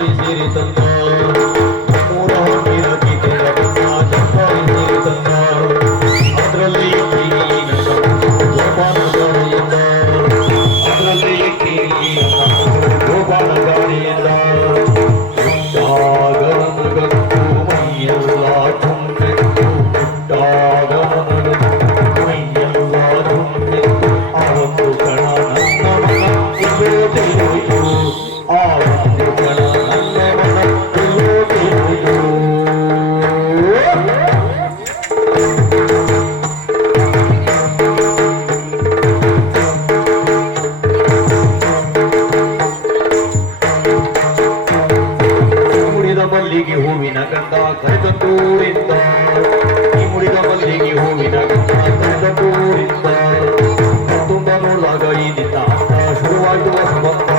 ಜಂಪಾರಿ ಸೇರಿ ತಂದ ಮೂರ ಹಣ್ಣಿನ ಕಿಟೆಯ ಜಂಪಾರಿ ಸೇರಿ ತಂದ ಅದರಲ್ಲಿ ಗೋಪಾಲ ಗಾಡಿಯಿಂದ ಅದರಲ್ಲಿ ಗೋಪಾಲ ಗಾಡಿಯಿಂದ ಹುಟ್ಟಾಗನಗತ್ತು ಮೈಯೆಲ್ಲ ತುಂಬೆತ್ತು ಹುಟ್ಟಾಗನಗತ್ತು ಮೈಯೆಲ್ಲ ತುಂಬೆತ್ತು ಆ ಒಂದು ಕಣ ನನ್ನ ಮನ ತಿಳಿಯೋದು ಆ ಒಂದು ಕಣ ನನ್ನ ಮನ ತಿಳಿಯೋದು ಮಲ್ಲಿಗೆ ಹೂವಿನ ಗಂಧ ಕರೆದೂರಿಂದ ಈ ಮುಡಿದ ಮಲ್ಲಿಗೆ ಹೂವಿನ ಗಂಧ ಕರೆದೂರಿಂದ ಕರ್ತುಂಬ ನೋಡಿದಾಗ ಈನಿಂದ ಶುರುವಾಯಿತು ವಸವಂತ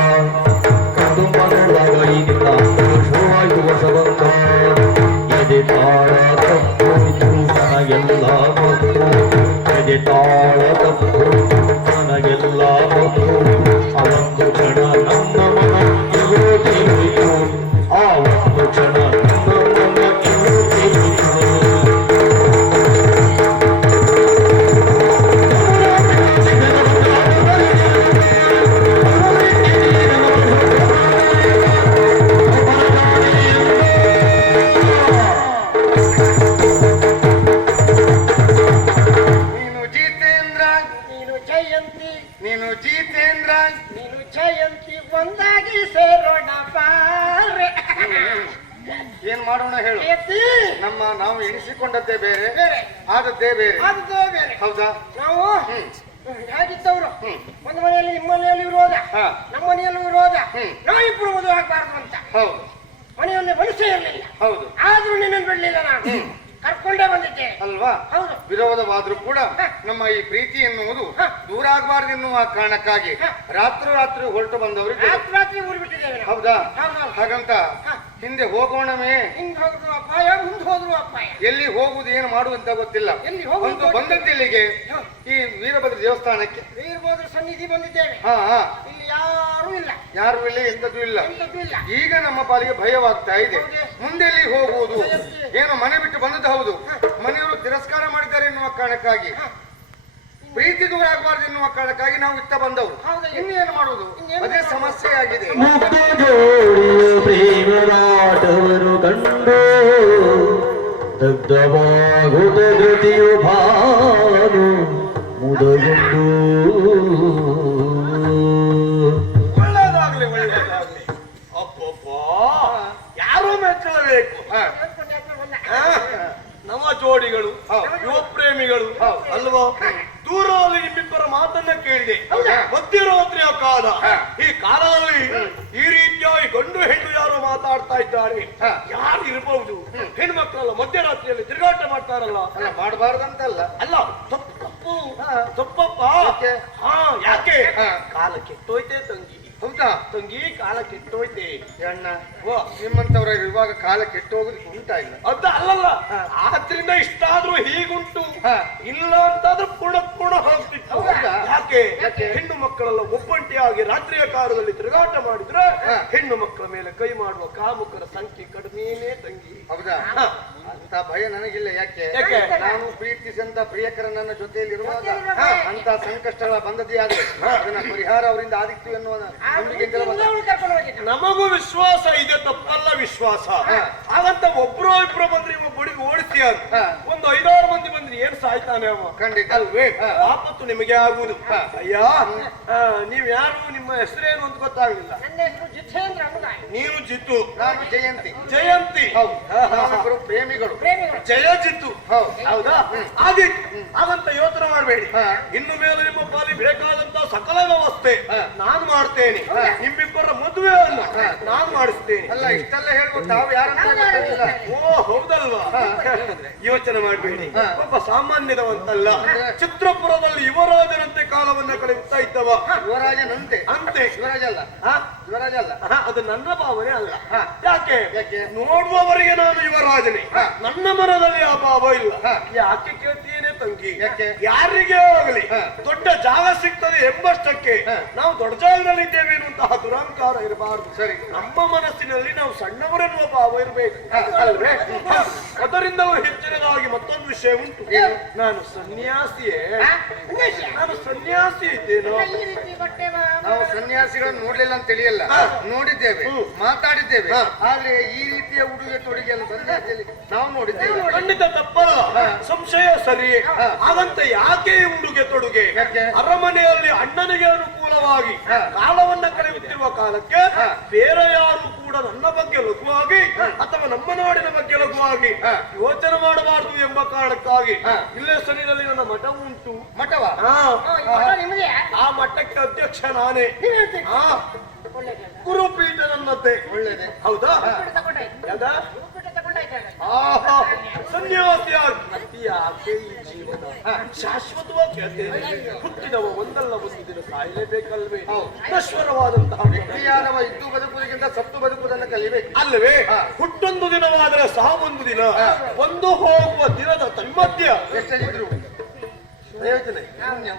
ಕರ್ತುಂಬ ನೋಡಿದಾಗ ಈನಿಂದ ಶುರುವಾಯಿತು ವಸವಂತ ಎದೆ ತಾಳ ತಪ್ಪೋಯ್ತು ನನಗೆಲ್ಲ ಮತ್ತು ಎದೆ ತಾಳ ತಪ್ಪೋಯ್ತು ನನಗೆಲ್ಲ ಮತ್ತು ಅವೊಂದು ಕ್ಷಣ ನನ್ನ ಮನ ತಿಳಿಯೋದು ಆ ಒಂದು ಕ್ಷಣ ನೀನು ಜಿತೇಂದ್ರ ನೀನು ಜಯಂತಿ ಒಂದಾಗಿ ಸೇರೋಣ ಬಾರೆ. ಏನ್ ಮಾಡೋಣ ಹೇಳು. ನಾವು ಎಣಿಸಿಕೊಂಡದ್ದೇ ಬೇರೆ ಆದದ್ದೇ ಬೇರೆ. ಹೌದಾ? ನಾವು ಹೇಗಿದ್ದವರು ಒಂದು ಮನೆಯಲ್ಲಿ ನಿಮ್ಮ ಮನೆಯಲ್ಲಿ ವಿರೋಧ, ನಮ್ಮ ಮನೆಯಲ್ಲೂ ವಿರೋಧ, ನಾವಿಬ್ರು ಮದುವೆ ಆಗ್ಬಾರ್ದು ಅಂತ. ಹೌದು, ಮನೆಯಲ್ಲಿ ಮನುಷ್ಯ ಇರಲಿಲ್ಲ. ಹೌದು, ಆದ್ರೂ ನಿನ್ನನ್ನು ಬಿಡ್ಲಿಲ್ಲ, ನಾನು ಕರ್ಕೊಂಡೇ ಬಂದಿದ್ದೆ ಅಲ್ವಾ? ಹೌದು, ವಿರೋಧವಾದ್ರೂ ಕೂಡ ನಮ್ಮ ಈ ಪ್ರೀತಿ ಎನ್ನುವುದು ದೂರ ಆಗಬಾರ್ದು ಎನ್ನುವ ಕಾರಣಕ್ಕಾಗಿ ರಾತ್ರಿ ಹೊರಟು ಬಂದವರಿಗೆ ರಾತ್ರಿ ಊರು ಬಿಟ್ಟಿದ್ದೇವೆ. ಹೌದಾ? ಹಾಗಂತ ಹಿಂದೆ ಹೋಗೋಣವೇ? ಹಿಂದೆ ಹೋದ್ರು ಅಪಾಯ, ಮುಂದೆ ಹೋದ್ರು ಅಪಾಯ. ಎಲ್ಲಿ ಹೋಗುದು ಏನು ಮಾಡುವಂತ ಗೊತ್ತಿಲ್ಲ. ಒಂದು ಬಂದದ್ದಿಲ್ಲಿಗೆ ಈ ವೀರಭದ್ರ ದೇವಸ್ಥಾನಕ್ಕೆ, ವೀರಭದ್ರ ಸನ್ನಿಧಿ ಬಂದಿದ್ದೇವೆ. ಇಲ್ಲಿ ಯಾರು ಇಲ್ಲ, ಎಂತದ್ದು ಇಲ್ಲ. ಈಗ ನಮ್ಮ ಪಾಲಿಗೆ ಭಯವಾಗ್ತಾ ಇದೆ. ಮುಂದೆ ಎಲ್ಲಿ ಹೋಗುವುದು? ಏನು ಮನೆ ಬಿಟ್ಟು ಬಂದದ್ದು ಹೌದು, ಮನೆಯವರು ತಿರಸ್ಕಾರ ಮಾಡಿದ್ದಾರೆ ಎನ್ನುವ ಕಾರಣಕ್ಕಾಗಿ, ಪ್ರೀತಿ ದೂರ ಆಗಬಾರ್ದು ಎನ್ನುವ ಕಾರಣಕ್ಕಾಗಿ ನಾವು ಇತ್ತ ಬಂದವು. ಇನ್ನೇನು ಮಾಡುವುದು? ಅದೇ ಸಮಸ್ಯೆ ಆಗಿದೆ. ಪ್ರೇಮರಾಟವರು ಕಂಡು ದಗ್ಧವಾಗುತ್ತ ಧೃತಿಯು ಭಾನು ಮುದಗೊಂಡು. ಒಳ್ಳೆಯದಾಗ್ಲಿ. ಅಪ್ಪಪ್ಪ, ಯಾರು ಮೆಚ್ಚಬೇಕು. ನಮ್ಮ ಜೋಡಿಗಳು, ಯುವ ಪ್ರೇಮಿಗಳು ಅಲ್ವಾ? ದೂರದಲ್ಲಿ ನಿಮ್ಮಿಬ್ಬರ ಮಾತನ್ನ ಕೇಳಿದೆ. ಮಧ್ಯರಾತ್ರಿಯ ಕಾಲ, ಈ ಕಾಲದಲ್ಲಿ ಈ ರೀತಿಯಾಗಿ ಗಂಡು ಹೆಣ್ಣು ಯಾರು ಮಾತಾಡ್ತಾ ಇದ್ದಾರೆ, ಯಾರು ಇರಬಹುದು? ಹೆಣ್ಮಕ್ಳೆಲ್ಲ ಮಧ್ಯರಾತ್ರಿಯಲ್ಲಿ ತಿರುಗಾಟ ಮಾಡ್ತಾರಲ್ಲ, ಮಾಡಬಾರ್ದಂತಲ್ಲ. ಅಲ್ಲ, ತಪ್ಪಪ್ಪ. ಯಾಕೆ? ಕಾಲ ಕೆಟ್ಟೋಯ್ತೆ ತಂಗಿ. ಹೌದಾ ತಂಗಿ? ಕಾಲ ಕೆಟ್ಟೋಯ್ತೆ ಅಣ್ಣ. ನಿಮ್ಮಂತವ್ರ ಇರುವಾಗ ಕಾಲ ಕೆಟ್ಟೋಗೋದಕ್ಕೆ ಉಂಟಾ? ಇಲ್ಲ ಅದ ಅಲ್ಲಲ್ಲ, ಆದ್ರಿಂದ ಇಷ್ಟಾದ್ರೂ ಹೀಗುಂಟು, ಇಲ್ಲ ಅಂತಾದ್ರೂ ಪುಣ ಹೋಗ್ತಿತ್ತು. ಯಾಕೆ? ಹೆಣ್ಣು ಮಕ್ಕಳೆಲ್ಲ ಒಬ್ಬಂಟಿಯಾಗಿ ರಾತ್ರಿಯ ಕಾಲದಲ್ಲಿ ತಿರುಗಾಟ ಮಾಡಿದ್ರೆ ಹೆಣ್ಣು ಮಕ್ಕಳ ಮೇಲೆ ಕೈ ಮಾಡುವ ಕಾಮುಕರ ಸಂಖ್ಯೆ ಕಡಿಮೆನೇ ತಂಗಿ. ಹೌದಾ? ಅಂತ ಭಯ ನನಗಿಲ್ಲ. ಯಾಕೆ? ನಾನು ಪ್ರೀತಿಸಿದಂತ ಪ್ರಿಯಕರ ನನ್ನ ಜೊತೆಯಲ್ಲಿ ಇರುವಾಗ ಅಂತ ಸಂಕಷ್ಟಗಳ ಬಂದದ್ದೇ ಆದ್ರೆ ಅದನ್ನ ಪರಿಹಾರ ಅವರಿಂದ ಆದಿತ್ತು ಎನ್ನುವ ನಮಗೂ ವಿಶ್ವಾಸ ಇದೆ, ತಪ್ಪಲ್ಲ ವಿಶ್ವಾಸ. ಹಾಗಂತ ಒಬ್ರು ಇಬ್ರು ಬಂದ್ರಿ ಬುಡಿಗೆ ಓಡಿಸಿ ಅಂತ ಒಂದು 5-6 ಮಂದಿ ಬಂದ್ರಿ ಏನ್ ಸಾಯ್ತಾನೆ ಅವ? ಖಂಡಿತ ಅಲ್ವೇ? ಆಪತ್ತು ನಿಮಗೆ ಆಗುವುದು. ಅಯ್ಯ, ನೀವ್ ಯಾರು, ನಿಮ್ಮ ಹೆಸರೇನು ಅಂತ ಗೊತ್ತಾಗ್ಲಿಲ್ಲ. ನನ್ನ ಹೆಸರು ಜಿತೇಂದ್ರ. ನೀನು ಜಿತ್ತು, ನಾನು ಜಯಂತಿ. ಪ್ರೇಮಿಗಳು, ಜಯ ಜಿತ್ತು. ಹೌದಾ? ಹಾಗಂತ ಯೋಚನೆ ಮಾಡಬೇಡಿ. ಇನ್ನು ಮೇಲೆ ನಿಮ್ಮ ಪಾಲಿ ಬೇಕಾದಂತ ಸಕಲ ವ್ಯವಸ್ಥೆ ನಾನು ಮಾಡ್ತೇನೆ. ನಿಮ್ಮಿಬ್ಬರ ಮದುವೆ ಅಲ್ಲ ನಾನು ಮಾಡಿಸ್ತೇನೆ. ಅಲ್ಲ, ಇಷ್ಟೆಲ್ಲ ಹೇಳ್ಬೋದು ತಾವು ಯಾರಂತ. ಓ ಹೌದಲ್ವಾ? ಯೋಚನೆ ಮಾಡಬೇಡಿ. ಒಬ್ಬ ಸಾಮಾನ್ಯದವಂತಲ್ಲ, ಚಿತ್ರಪುರದಲ್ಲಿ ಯುವರಾಜನಂತೆ ಕಾಲವನ್ನ ಕಳೆಯುತ್ತಾ ಇದ್ದವ. ಯುವರಾಜನಂತೆ? ಅಂತೆ. ಯುವರಾಜ ಅಲ್ಲ, ಅದು ನನ್ನ ಭಾವನೆ ಅಲ್ಲ. ಯಾಕೆ? ನೋಡುವವರಿಗೆ ನಾನು ಯುವರಾಜನೇ, ನನ್ನ ಮನದಲ್ಲಿ ಆ ಭಾವ ಇಲ್ಲ. ಯಾಕೆ ಕೇಳ್ತೀಯೇನೆ ತಂಗಿ? ಯಾಕೆ? ಯಾರಿಗೆ ಹೋಗಲಿ ದೊಡ್ಡ ಜಾಗ ಸಿಗ್ತದೆ ಎಂಬಷ್ಟಕ್ಕೆ ನಾವು ದೊಡ್ಡ ಜಾಗದಲ್ಲಿ ಇದ್ದೇವೆ ಎನ್ನುವಂತಹ ದುರಹಂಕಾರ ಇರಬಾರದು. ಸರಿ. ನಮ್ಮ ಮನಸ್ಸಿನಲ್ಲಿ ನಾವು ಸಣ್ಣವರೆನ್ನುವ ಭಾವ ಇರಬೇಕು ಅಲ್ವೇ? ಅದರಿಂದಲೂ ಹೆಚ್ಚಿನದಾಗಿ ಮತ್ತೊಂದು ವಿಷಯ ಉಂಟು. ನಾನು ಸನ್ಯಾಸಿಯೇ, ನಾನು ಸನ್ಯಾಸಿ ಇದ್ದೇನೋ. ನಾವು ಸನ್ಯಾಸಿಗಳನ್ನು ನೋಡ್ಲಿಲ್ಲ ಅಂತ ತಿಳಿಯಲ್ಲ, ನೋಡಿದ್ದೇವೆ, ಮಾತಾಡಿದ್ದೇವೆ. ಆದ್ರೆ ಈ ರೀತಿಯ ಉಡುಗೆ ತೊಡುಗೆಯನ್ನು ಸನ್ಯಾಸಿಯಲ್ಲಿ ನಾವು ನೋಡಿದ್ದೇವೆ. ಖಂಡಿತ ತಪ್ಪಲ್ಲ, ಸಂಶಯ ಸರಿ. ಹಾಗಂತ ಯಾಕೆ ಈ ಉಡುಗೆ ತೊಡುಗೆ? ಯಾಕೆ? ಅರಮನೆಯಲ್ಲಿ ಅಣ್ಣನಿಗೆ ಅನುಕೂಲವಾಗಿ ಕಾಲವನ್ನ ಕಳೆಯುತ್ತಿರುವ ಕಾಲಕ್ಕೆ ಬೇರೆ ಯಾರು ಕೂಡ ನನ್ನ ಬಗ್ಗೆ ಲಘುವಾಗಿ ಅಥವಾ ನಮ್ಮ ನಾಡಿನ ಬಗ್ಗೆ ಲಘುವಾಗಿ ಯೋಚನೆ ಮಾಡಬಾರದು ಎಂಬ ಕಾರಣಕ್ಕಾಗಿ ಇಲ್ಲೇ ಸನಿನಲ್ಲಿ ನನ್ನ ಮಠ ಉಂಟು. ಮಠವ? ಆ ಮಠಕ್ಕೆ ಅಧ್ಯಕ್ಷ ನಾನೇ. ಗುರುಪೀಠ ನನ್ನದ್ದೇ. ಒಳ್ಳೇದೆ. ಹೌದಾ? ಯಾವ್ದ? ಆಹಾ, ಸನ್ಯಾಸಿಯಾಗಿ ಯಾಕೆ ಈ ಜೀವನ ಶಾಶ್ವತವಾಗಿ ಹೇಳ್ತೇನೆ. ಹುಟ್ಟಿದವ ಒಂದಲ್ಲ ಒಂದು ದಿನ ಸಾಯಲೇಬೇಕಲ್ವೇ? ನಶ್ವರವಾದಂತಹ ವ್ಯಕ್ತಿಯಾದವ ಇದ್ದು ಬದುಕುವುದಕ್ಕಿಂತ ಸತ್ತು ಬದುಕುವುದನ್ನು ಕಲಿಬೇಕು ಅಲ್ಲವೇ? ಹುಟ್ಟೊಂದು ದಿನವಾದರೆ ಸಾವೊಂದು ದಿನ. ಒಂದು ಹೋಗುವ ದಿನದ ತನ್ಮಧ್ಯ ಎಷ್ಟಿದ್ರು ಯೋಚನೆ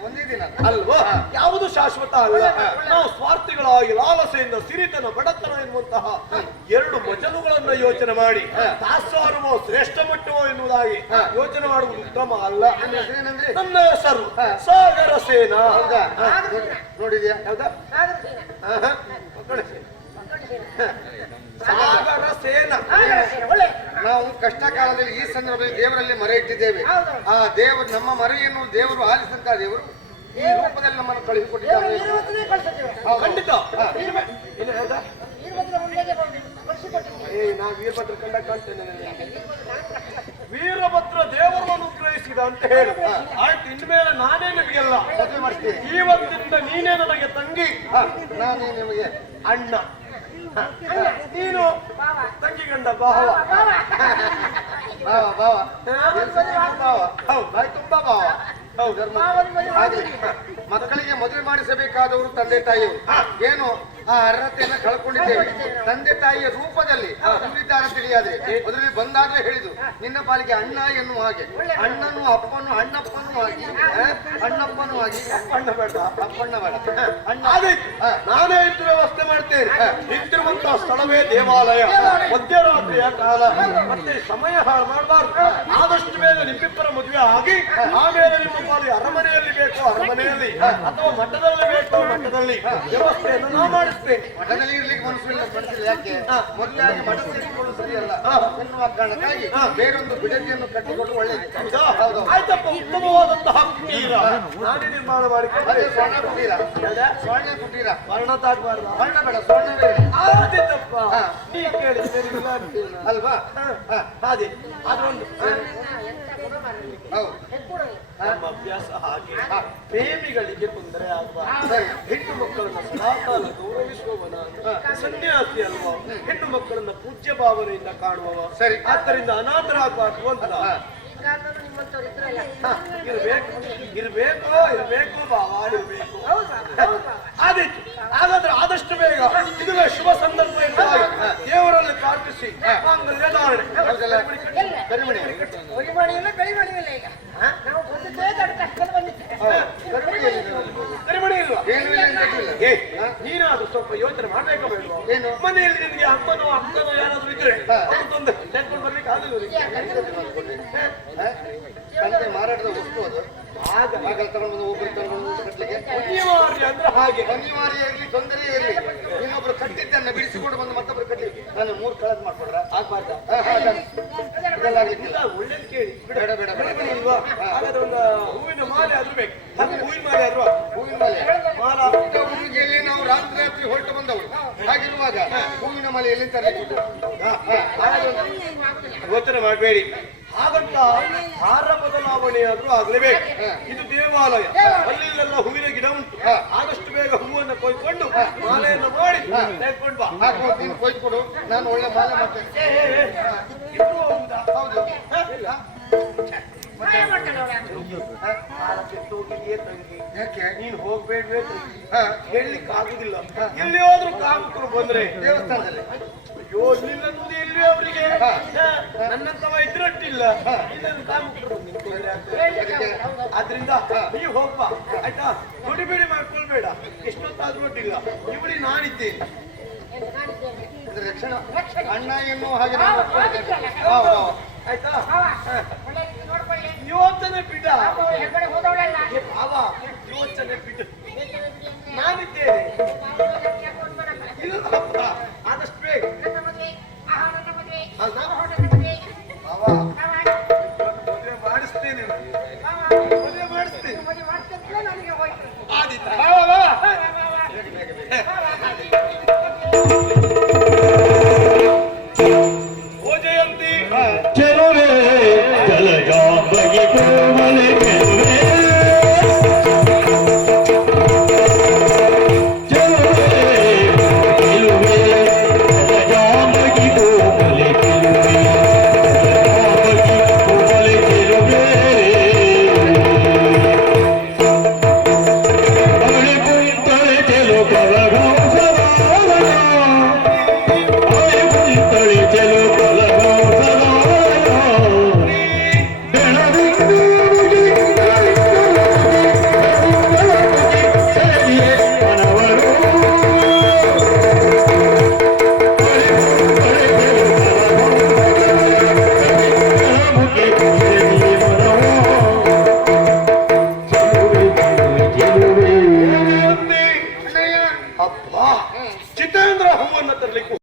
ಒಂದೇ ದಿನ ಅಲ್ವಾ? ಯಾವುದು ಶಾಶ್ವತ ಅಲ್ಲ. ನಾವು ಸ್ವಾರ್ಥಿಗಳಾಗಿ ಲಾಲಸೆಯಿಂದ ಸಿರಿತನ ಬಡತನ ಎನ್ನುವಂತಹ ಎರಡು ಮಜಲುಗಳನ್ನ ಯೋಚನೆ ಮಾಡಿ ದಾಸೋಹವೋ ಶ್ರೇಷ್ಠ ಮಟ್ಟವೋ ಎನ್ನುವುದಾಗಿ ಯೋಚನೆ ಮಾಡುವುದು ಉತ್ತಮ ಅಲ್ಲ. ನನ್ನ ಹೆಸರು ಸಾಗರ ಸೇನಾ. ನೋಡಿದ್ಯಾ? ಯಾವ್ದಾ? ಸಾಗರ ಸೇನಾ. ನಾವು ಕಷ್ಟ ಕಾಲದಲ್ಲಿ ಈ ಸಂದರ್ಭದಲ್ಲಿ ದೇವರಲ್ಲಿ ಮರೆ ಇಟ್ಟಿದ್ದೇವೆ. ಆ ದೇವರು ನಮ್ಮ ಮರೆಯನ್ನು ದೇವರು ಆಲಿಸಿದಂತ ದೇವರು ಈ ರೂಪದಲ್ಲಿ ನಮ್ಮನ್ನು ಕಳುಹಿಸಿಕೊಟ್ಟಿದ್ದಾರೆ. ಖಂಡಿತ. ನಾ ವೀರಭದ್ರ ಕಂಡ ಕಾಣ್ತೇನೆ. ವೀರಭದ್ರ ದೇವರು ಅನುಗ್ರಹಿಸಿದ ಅಂತ ಹೇಳಿ ಆಯ್ತು. ಇನ್ಮೇಲೆ ನಾನೇ ನಿಮಗೆಲ್ಲ ಮದುವೆ ಮಾಡ್ತೀನಿ. ಇವತ್ತಿನಿಂದ ನೀನೇ ನನಗೆ ತಂಗಿ, ನಾನೇ ನಿಮಗೆ ಅಣ್ಣ, ನೀನು ತಂಗಿ ಗಂಡ ಭಾವ. ಬಾವ ಬಾವ ಬಾವ. ಹೌದು, ಬಾಯಿ ತುಂಬಾ ಬಾವ. ಮಕ್ಕಳಿಗೆ ಮದುವೆ ಮಾಡಿಸಬೇಕಾದವರು ತಂದೆ ತಾಯಿಯವರು. ಏನು ಆ ಅರ್ಹತೆಯನ್ನ ಕಳ್ಕೊಂಡಿದ್ದೇವೆ. ತಂದೆ ತಾಯಿಯ ರೂಪದಲ್ಲಿ ಇದ್ದಾರೆ ತಿಳಿಯಾದ್ರೆ ಅದರಲ್ಲಿ ಬಂದಾದ್ರೆ ಹೇಳಿದ್ರು ನಿನ್ನ ಪಾಲಿಗೆ ಅಣ್ಣ ಎನ್ನುವ ಹಾಗೆ ಅಣ್ಣನು ಅಪ್ಪನು ಅಣ್ಣಪ್ಪನೂ ಆಗಿ ಅಣ್ಣಪ್ಪನೂ ಆಗಿ ಅಪ್ಪಣ್ಣ ಬೇಡ ಅಪ್ಪಣ್ಣ ಬೇಡ ಅಣ್ಣ. ನಾನೇ ಇಟ್ಟು ವ್ಯವಸ್ಥೆ ಮಾಡ್ತೇನೆ. ನಿಂತಿರುವಂತಹ ಸ್ಥಳವೇ ದೇವಾಲಯ. ಮಧ್ಯರಾತ್ರಿಯ ಕಾಲ ಮತ್ತೆ ಸಮಯ ಹಾಳು ಮಾಡಬಾರ್ದು. ಆದಷ್ಟು ಬೇಗ ನಿಮ್ಮಿಬ್ಬರ ಮದುವೆ ಆಗಿ ಆಮೇಲೆ ನಿಮ್ಮ ಪಾಲಿಗೆ ಅರಮನೆಯಲ್ಲಿ ಬೇಕು ಅರಮನೆಯಲ್ಲಿ ಅಥವಾ ಮಠದಲ್ಲಿ ಬೇಕು ಮಠದಲ್ಲಿ ವ್ಯವಸ್ಥೆಯನ್ನು ನಾವು ಮಾಡಿಸ್ತೇನೆ. ಮಠದಲ್ಲಿ ಇರ್ಲಿಕ್ಕೆ ಮನಸ್ಸಿಲ್ಲ. ಯಾಕೆ? ಮೊದಲಾಗಿ ಮಠ ಸೇರಿಕೊಳ್ಳಲು ಸರಿಯಲ್ಲ ಎನ್ನುವ ಕಾರಣಕ್ಕಾಗಿ ಬೇರೊಂದು ಬಿಡದಿಯನ್ನು ಕಟ್ಟಿಕೊಂಡು ಒಳ್ಳೆಯದು. ಆಯ್ತಪ್ಪ, ಉತ್ತಮವಾದಂತಹ ಕುಟೀರ ನಾನೇ ನಿರ್ಮಾಣ ಮಾಡಿಕೊಂಡೆ. ಸ್ವರ್ಣ ಕುಟೀರ. ಸ್ವರ್ಣ ಕುಟೀರ. ವರ್ಣ ತಾಗಬಾರ್ದು. ವರ್ಣ ಬೇಡ, ಸ್ವರ್ಣವೇ. ಆದಿತ್ತಪ್ಪ, ನೀ ಕೇಳಿದ್ದೇನೆ ಅಲ್ವಾ? ಅದೇ ಅದೊಂದು ಹೌದು. ನಮ್ಮ ಅಭ್ಯಾಸ ಹಾಗೆ ಪ್ರೇಮಿಗಳಿಗೆ ತೊಂದರೆ ಆಗಬಾರ್ದು. ಹೆಣ್ಣು ಮಕ್ಕಳನ್ನ ಸದಾಕಾಲ ಗೌರವಿಸುವವನ ಸನ್ಯಾಸಿ ಅಲ್ವಾ? ಹೆಣ್ಣು ಮಕ್ಕಳನ್ನ ಪೂಜ್ಯ ಭಾವನೆಯಿಂದ ಕಾಣುವವ. ಸರಿ. ಆದ್ದರಿಂದ ಅನಾಥರಾಗಬಾರ್ದು ಅಂತ ಇರ್ಬೇಕು ಭಾವ ಇರ್ಬೇಕು. ಆದಿತ್ತು. ಹಾಗಾದ್ರೆ ಆದಷ್ಟು ಬೇಗ ಇದುವೇ ಶುಭ ಸಂದರ್ಭ ಎಂಬುದಾಗಿ ದೇವರಲ್ಲಿ ಪ್ರಾರ್ಥಿಸಿ ಮಾಂಗಲ್ಯ ಧಾರಣೆ. ಕರಿಮಣಿ ಕರಿಮಣಿ ಇಲ್ವಾ? ಏನು ನೀನಾದ್ರೂ ಸ್ವಲ್ಪ ಯೋಚನೆ ಮಾಡ್ಬೇಕ ಬೇಡ? ಏನು? ಮನೆಯಲ್ಲಿ ನಿನ್ಗೆ ಅಮ್ಮನೋ ಅಕ್ಕನೋ ಯಾರಾದ್ರೂ ಇದ್ರೆ ಅದೊಂದು ತೆಗೆದುಕೊಂಡು ಬರ್ಲಿಕ್ಕೆ ತಂದೆ ಮಾರಾಟದ ವಸ್ತು ಅದು. ಆಗಲ್ ತಗೊಂಡು ಒಬ್ಬರು ತಗೊಂಡು ಕಟ್ಟಲಿಕ್ಕೆ ಅನಿವಾರ್ಯ ಅಂದ್ರೆ ಹಾಗೆ. ಅನಿವಾರ್ಯ ಇರಲಿ, ತೊಂದರೆ ಇರಲಿ. ಇನ್ನೊಬ್ರು ಕಟ್ಟಿದ್ದನ್ನ ಬಿಡಿಸಿಕೊಂಡು ಬಂದು ಮತ್ತೊಬ್ರು ಕಟ್ಲಿ ನಾನು 3 ಕಳೆದ್ ಮಾಡ್ಕೊಡ್ರ ಆಗ್ಬಾರ್ದ? ಒಳ್ಳೆ ಕೇಳಿ ಬೇಡ ಬೇಡ ಬೇಡ ಇಲ್ವಾ? ಹಾಗಾದ್ರೆ ಒಂದು ಹೂವಿನ ಮಾಲೆ ಆದ್ರೂ ಬೇಕು. ಹೂವಿನ ಮಾಲೆ ಆದ್ರೂ ಹೂವಿನ ಮಾಲೆ ಮಾಲ ಹೂವಿಗೆಯಲ್ಲಿ ನಾವು ರಾತ್ರಿ ಹೊರಟು ಬಂದವರು. ಹಾಗಿರುವಾಗ ಹೂವಿನ ಮಾಲೆ ಎಲ್ಲಿಂದ ತರಲಿಕ್ಕೆ ಯೋಚನೆ ಮಾಡಬೇಡಿ. ಹಾಗಂತ ಹಾರ ಬದಲಾವಣೆ ಆದ್ರೂ ಆಗ್ಲೇಬೇಕು. ಇದು ದೇವಾಲಯ, ಅಲ್ಲಿಲ್ಲ ಹೂವಿನ ಗಿಡ ಉಂಟು. ಆದಷ್ಟು ಬೇಗ ಹೂವನ್ನು ಕೊಯ್ಕೊಂಡು ಮಾಲೆಯನ್ನು ಮಾಡಿ ತೆಗೆದುಕೊಂಡು ಬಾ. ನೀನು ಕೊಯ್ಕೊಡು, ನಾನು ಒಳ್ಳೆ ಮಾಲೆ ಮಾಡ್ತೇನೆ. ಹೌದು. ಯಾಕೆ ನೀನು ಹೋಗ್ಬೇಡ್ವೇ ತಂಗಿ? ಹೇಳಲಿಕ್ಕೆ ಆಗುದಿಲ್ಲ. ಎಲ್ಲಿ ಹೋದ್ರು ಕಾಮಕರು ಬಂದ್ರೆ ದೇವಸ್ಥಾನದಲ್ಲಿ ಅಯ್ಯೋ ನಿಲ್ಲುವುದು ಎಲ್ಲಿ ಅವರಿಗೆ ನನ್ನಂತವ ಇದ್ರಟ್ಟಿಲ್ಲ. ಇನ್ನೊಂದು ಕಾಮಕರು ತೊಂದರೆ ಆಗ್ತದೆ. ಆದ್ರಿಂದ ನೀವು ಹೋಗ್ಪ ಆಯ್ತಾ, ದುಡಿಬೇಡಿ ಮಾಡ್ಕೊಳ್ಬೇಡ, ಎಷ್ಟೊತ್ತಾದ್ರೂ ಅಡ್ಡಿಲ್ಲ, ಇವಳಿ ನಾನಿದ್ದೇನೆ. ಅಂದ್ರೆ ರಕ್ಷಣೆ ಅಣ್ಣ ಎನ್ನುವ ಹಾಗೆ ನಾವು ಹೌದು, ಆಯ್ತಾ. ಯೋಚನೆ ಬಿಡ ಏ ಬಾವ, ಯೋಚನೆ ಬಿಡು, ನಾನಿದ್ದೇನೆ. ಇಲ್ಲಪ್ಪ, ಆದಷ್ಟು ಬೇಗ ಬಾವ, ಮದುವೆ ಮಾಡಿಸ್ತೇನೆ, ಮದುವೆ ಮಾಡಿಸ್ತೇನೆ. ಆದಿತ್ತ ಓ ಜಯಂತಿ, ಚೆಲುವೆ ಜಲಜಾಂಬಗಿ ಕೋಮಲೆ ಚೆಲುವೆ ಚೆಲುವೆ ಚೆಲುವೆ ಜಲಜಾಂಬಗಿ ಕೋಮಲೆ ಚೆಲುವೆ ಜಲಜಾಂಬಗಿ ಕೋಮಲೆ ಚೆಲುವೆ ಅವಳಿ ಕುಂತಳೆ ಚೆಲು ಕರಗಂ ಸದಾರಣ ಅವಳಿ ಕುಂತಳೆ ಚೆಲು ಕರಗಂ ಸದಾರಣ ಬೆಳದಿಂದು ಸರಿಯೇ ಮನವರು ಜಯಂತಿ, ಅಪ್ಪ ಚಿತ್ತೇಂದ್ರ ಹೂವನ್ನು ತರಲಿಕ್ಕೆ